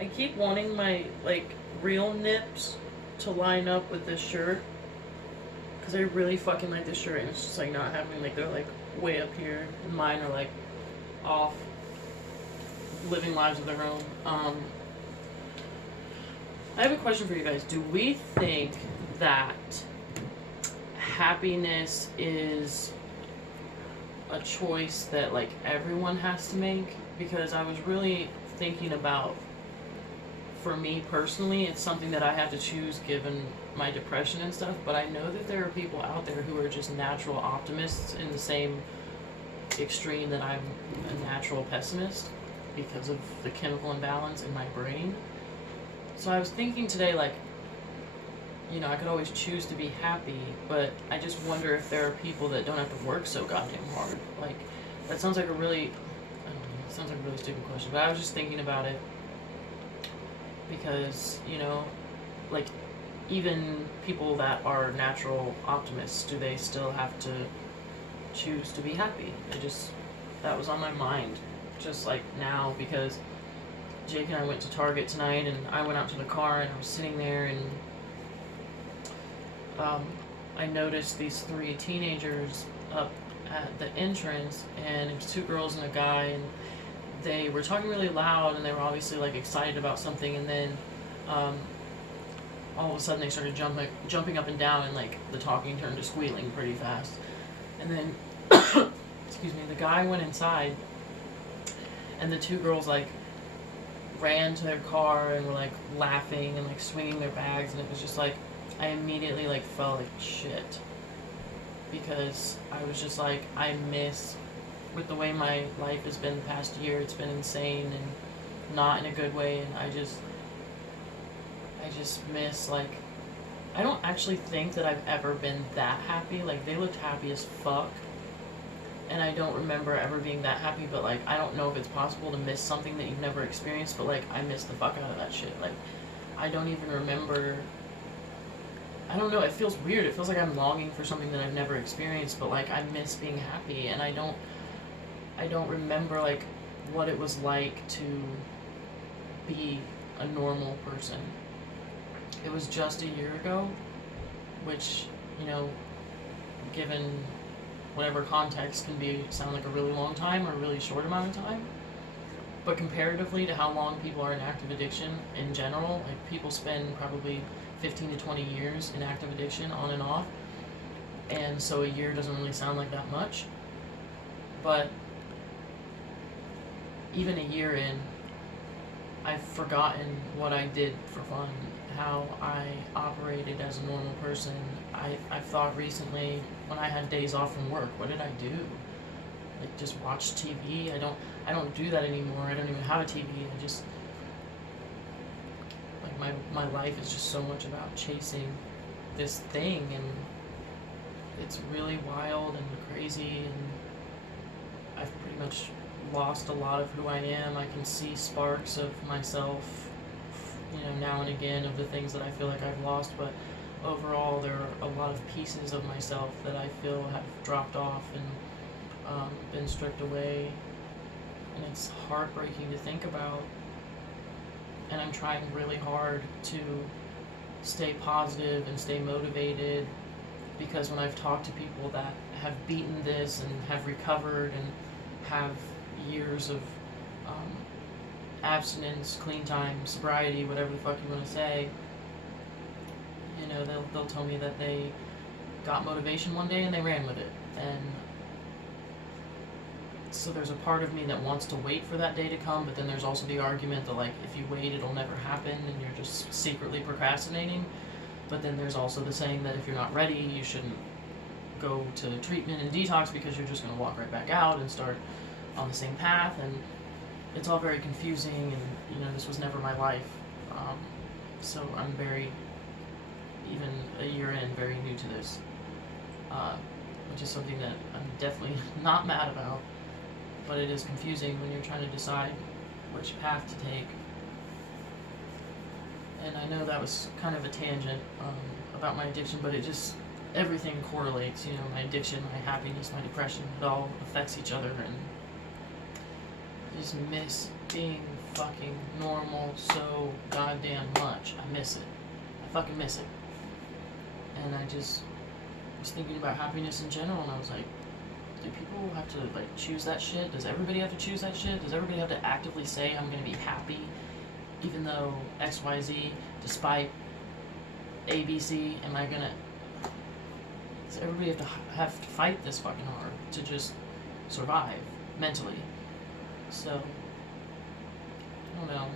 I keep wanting my, like, real nips to line up with this shirt. Because I really fucking like this shirt, and it's just, like, not happening. Like, they're, like, way up here. And mine are, like, off. Living lives of their own. I have a question for you guys. Do we think that happiness is a choice that, like, everyone has to make? Because I was really thinking about, for me personally, it's something that I have to choose given my depression and stuff, but I know that there are people out there who are just natural optimists in the same extreme that I'm a natural pessimist because of the chemical imbalance in my brain. So I was thinking today, like, you know, I could always choose to be happy, but I just wonder if there are people that don't have to work so goddamn hard. Like, that sounds like a really, I don't know, it sounds like a really stupid question, but I was just thinking about it because, you know, like, even people that are natural optimists, do they still have to choose to be happy? That was on my mind just like now, because Jake and I went to Target tonight, and I went out to the car, and I was sitting there, and I noticed these 3 teenagers up at the entrance, and it was 2 girls and a guy, and they were talking really loud, and they were obviously, like, excited about something, and then all of a sudden they started jumping up and down, and, like, the talking turned to squealing pretty fast. And then excuse me, the guy went inside, and the 2 girls, like, ran to their car and were, like, laughing and, like, swinging their bags, and it was just like, I immediately, like, felt like shit, because I was just like, I miss, with the way my life has been the past year, it's been insane and not in a good way, and I just miss, like, I don't actually think that I've ever been that happy. Like, they looked happy as fuck, and I don't remember ever being that happy, but, like, I don't know if it's possible to miss something that you've never experienced, but, like, I miss the fuck out of that shit. Like, I don't even remember, I don't know, it feels weird. It feels like I'm longing for something that I've never experienced, but, like, I miss being happy, and I don't remember, like, what it was like to be a normal person. It was just a year ago, which, you know, given whatever context can sound like a really long time or a really short amount of time. But comparatively to how long people are in active addiction in general, like, people spend probably 15 to 20 years in active addiction on and off. And so a year doesn't really sound like that much. But even a year in, I've forgotten what I did for fun, how I operated as a normal person. I've thought recently, when I had days off from work, what did I do? Like, just watch TV? I don't do that anymore. I don't even have a TV. I just, like, my life is just so much about chasing this thing, and it's really wild and crazy, and I've pretty much lost a lot of who I am. I can see sparks of myself, you know, now and again, of the things that I feel like I've lost, but overall there are a lot of pieces of myself that I feel have dropped off and been stripped away, and it's heartbreaking to think about. And I'm trying really hard to stay positive and stay motivated, because when I've talked to people that have beaten this and have recovered and have years of abstinence, clean time, sobriety, whatever the fuck you want to say, you know, they'll tell me that they got motivation one day and they ran with it. And so there's a part of me that wants to wait for that day to come, but then there's also the argument that, like, if you wait, it'll never happen, and you're just secretly procrastinating. But then there's also the saying that if you're not ready, you shouldn't go to treatment and detox, because you're just going to walk right back out and start on the same path. And it's all very confusing, and, you know, this was never my life. So I'm even a year in, very new to this, which is something that I'm definitely not mad about, but it is confusing when you're trying to decide which path to take. And I know that was kind of a tangent about my addiction, but it just, everything correlates, you know, my addiction, my happiness, my depression, it all affects each other, and I just miss being fucking normal so goddamn much. I miss it. I fucking miss it. And I just was thinking about happiness in general, and I was like, do people have to like choose that shit? Does everybody have to choose that shit? Does everybody have to actively say I'm gonna be happy even though XYZ, despite ABC, am I gonna... Does everybody have to fight this fucking hard to just survive mentally? So I don't know.